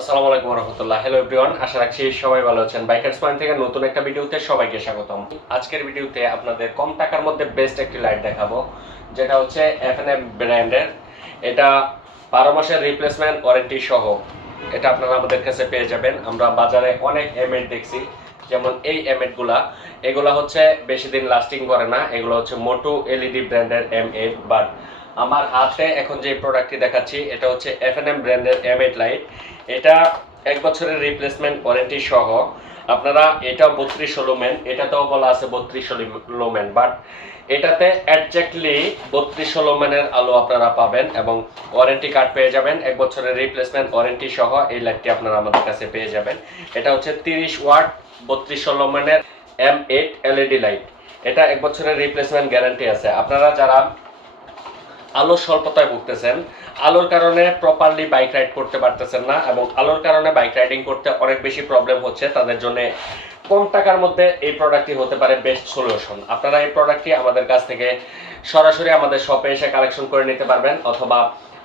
আসসালামু আলাইকুম রহমতুল্লাহ hello everyone আশা রাখছি সবাই ভালো আছেন। বাইকার্স পয়েন্ট থেকে নতুন একটা ভিডিওতে সবাইকে স্বাগতম। আজকের ভিডিওতে আপনাদের কম টাকার মধ্যে বেস্ট একটি লাইট দেখাবো, যেটা হচ্ছে এফএনএম ব্র্যান্ডের। এটা বারো মাসের রিপ্লেসমেন্ট ওয়ারেন্টি সহ। এটা আপনারা আমাদের কাছে পেয়ে যাবেন। আমরা বাজারে অনেক এমএড দেখছি, যেমন এই এমএডগুলা। এগুলা হচ্ছে বেশি দিন লাস্টিং করে না। এগুলো হচ্ছে মোটু এলইডি ব্র্যান্ডের এম এইট বাট আমার হাতে এখন যে প্রোডাক্টটি দেখাচ্ছি, এটা হচ্ছে এফএনএম ব্র্যান্ডের এম এইট লাইট এটা এক বছরের রিপ্লেসমেন্ট ওয়ারেন্টি সহ। আপনারা এটাও বত্রিশ লোমেন এটাতেও বলা আছে বত্রিশ লোমেন বাট এটাতে একজ্যাক্টলি বত্রিশ লোমেনের আলো আপনারা পাবেন এবং ওয়ারেন্টি কার্ড পেয়ে যাবেন। এক বছরের রিপ্লেসমেন্ট ওয়ারেন্টি সহ এই লাইটটি আপনারা আমাদের কাছে পেয়ে যাবেন। এটা হচ্ছে তিরিশ ওয়াট বত্রিশ লোমেনের এম এইট এলইডি লাইট এটা এক বছরের রিপ্লেসমেন্ট গ্যারান্টি আছে। আপনারা যারা আলোর স্বল্পতায় ভুগতেছেন। আলোর কারণে প্রপারলি বাইক রাইড করতে পারতেছেন না এবং আলোর কারণে বাইক রাইডিং করতে অনেক বেশি প্রবলেম হচ্ছে তাদের জন্য। কম টাকার মধ্যে এই প্রোডাক্টটি হতে পারে বেস্ট সলিউশন আপনারা এই প্রোডাক্টটি আমাদের কাছ থেকে সরাসরি আমাদের শপে এসে কালেকশন করে নিতে পারবেন অথবা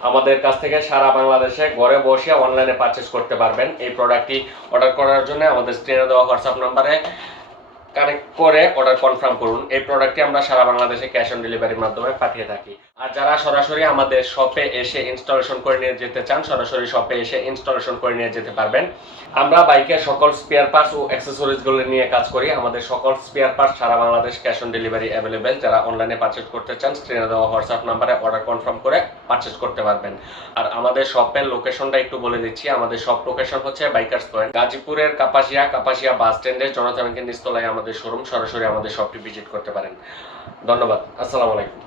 আমাদের কাছ থেকে সারা বাংলাদেশে ঘরে বসে অনলাইনে পারচেস করতে পারবেন। এই প্রোডাক্টটি অর্ডার করার জন্য আমাদের স্ক্রিনে দেওয়া হোয়াটসঅ্যাপ নাম্বারে কানেক্ট করে অর্ডার কনফার্ম করুন। এই প্রোডাক্টটি আমরা সারা বাংলাদেশে ক্যাশ অন ডেলিভারির মাধ্যমে পাঠিয়ে থাকি। আর যারা সরাসরি আমাদের শপে এসে ইনস্টলেশন করে নিয়ে যেতে চান, সরাসরি শপে এসে ইনস্টলেশন করে নিয়ে যেতে পারবেন। আমরা বাইকের সকল স্পেয়ার পার্টস ও অ্যাক্সেসরিজগুলো নিয়ে কাজ করি। আমাদের সকল spare parts Sara Bangladesh cash on delivery available যারা অনলাইনে পারচেজ করতে চান স্ক্রিনে দেওয়া হোয়াটসঅ্যাপ নাম্বারে অর্ডার কনফার্ম করে পারচেজ করতে পারবেন। আর আমাদের শপের লোকেশনটা একটু বলে দিচ্ছি। আমাদের শপ লোকেশন হচ্ছে বাইকার্স পয়েন্ট গাজীপুরের কাপাসিয়া কাপাসিয়া বাস স্ট্যান্ডে জনতা ব্যাংকের নিস্তলায় আমাদের শোরুম সরাসরি আমাদের শপটি ভিজিট করতে পারেন। ধন্যবাদ। আসসালামু আলাইকুম।